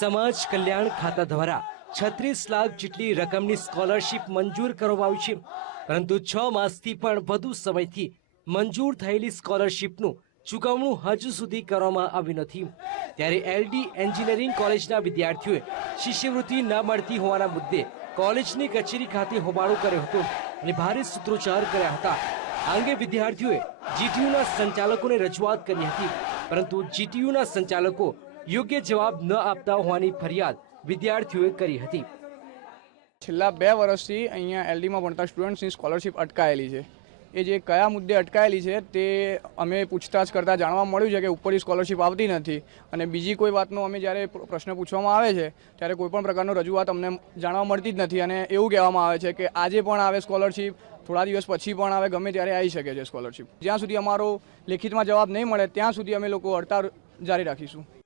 સમાજ કલ્યાણ ખાતા દ્વારા છત્રીસ લાખ જેટલી રકમની સ્કોલરશીપ મંજૂર કરવામાં આવી છે. પરંતુ છ માસથી પણ વધુ સમયથી મંજૂર થયેલી સ્કોલરશીપનું ચૂકવણું હજુ સુધી કરવામાં આવ્યું નથી. ત્યારે એલડી એન્જિનિયરિંગ કોલેજના વિદ્યાર્થીઓએ શિષ્યવૃત્તિ ન મળતી હોવાના મુદ્દે કોલેજની કચેરી ખાતે હોબાળો કર્યો હતો અને ભારે સૂત્રોચ્ચાર કર્યા હતા. આ અંગે વિદ્યાર્થીઓએ જીટીયુના સંચાલકોને રજૂઆત કરી હતી. પરંતુ જીટીયુના સંચાલકો યોગ્ય જવાબ ન આપતા હોવાની ફરિયાદ વિદ્યાર્થીઓએ કરી હતી. છેલ્લા બે વર્ષથી અહીંયા એલડીમાં ભણતા સ્ટુડન્ટ્સની સ્કોલરશિપ અટકાયેલી છે. એ જે કયા મુદ્દે અટકાયેલી છે તે અમે પૂછતાછ કરતાં જાણવા મળ્યું છે કે ઉપરની સ્કોલરશિપ આવતી નથી અને બીજી કોઈ વાતનો અમે જ્યારે પ્રશ્ન પૂછવામાં આવે છે, ત્યારે કોઈપણ પ્રકારનો રજૂઆત અમને જાણવા મળતી જ નથી અને એવું કહેવામાં આવે છે કે આજે પણ આવે સ્કોલરશિપ થોડા દિવસ પછી પણ આવે, ગમે ત્યારે આવી શકે છે સ્કોલરશિપ જ્યાં સુધી અમારો લેખિતમાં જવાબ નહીં મળે, ત્યાં સુધી અમે લોકો હડતાળ જારી રાખીશું.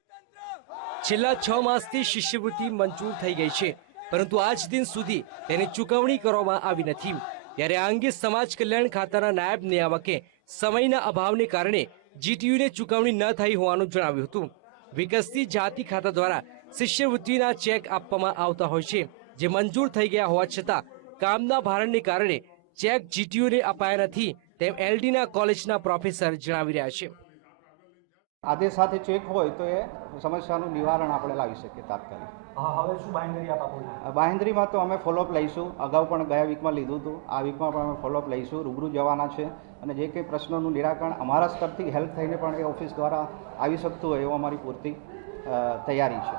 છેલ્લા છ માસથી શિષ્યવૃત્તિ મંજૂર થઈ ગઈ છે. પરંતુ આજ દિન સુધી તેની ચૂકવણી કરવામાં આવી નથી. ત્યારે આ અંગે સમાજ કલ્યાણ ખાતાના નાયબ નિયામકે સમયના અભાવને કારણે જીટીયુને ચૂકવણી ન થઈ હોવાનું જણાવ્યું હતું. વિકસતી જાતિ ખાતા દ્વારા શિષ્યવૃત્તિના ચેક આપવામાં આવતા હોય છે, જે મંજૂર થઈ ગયા હોવા છતાં કામના ભારણને કારણે ચેક જીટીયુને અપાયા નથી, તેમ એલડીના કોલેજના પ્રોફેસર જણાવી રહ્યા છે. આદેશ સાથે ચેક હોય તો એ સમસ્યાનું નિવારણ આપણે લાવી શકીએ તાત્કાલિક. હા હવે શું બાહેંધરી આપ આપો બાહેંધરીમાં તો અમે ફોલોઅપ લઈશું. અગાઉ પણ ગયા વીકમાં લીધું હતું. આ વીકમાં પણ અમે ફોલોઅપ લઈશું. રૂબરૂ જવાના છે. અને જે કંઈ પ્રશ્નોનું નિરાકરણ અમારા સ્તરથી હેલ્પ થઈને પણ એ ઓફિસ દ્વારા આવી શકતું હોય એવો અમારી પૂરતી તૈયારી છે.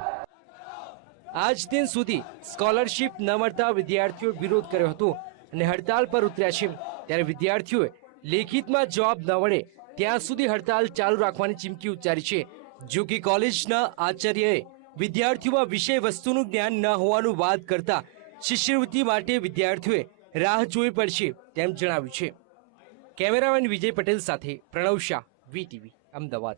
આજ દિન સુધી સ્કોલરશિપ ન મળતા વિદ્યાર્થીઓ વિરોધ કર્યો હતો અને હડતાલ પર ઉતર્યા છે. ત્યારે વિદ્યાર્થીઓએ લેખિતમાં જવાબ ન મળે ત્યાં સુધી હડતાલ ચાલુ રાખવાની ચીમકી ઉચ્ચારી છે. જો કે કોલેજના આચાર્યએ વિદ્યાર્થીઓમાં વિષય વસ્તુનું જ્ઞાન ન હોવાનું વાત કરતા શિષ્યવૃત્તિ માટે વિદ્યાર્થીઓએ રાહ જોવી પડશે તેમ જણાવ્યું છે. કેમેરામેન વિજય પટેલ સાથે પ્રણવ શાહ વીટીવી અમદાવાદ.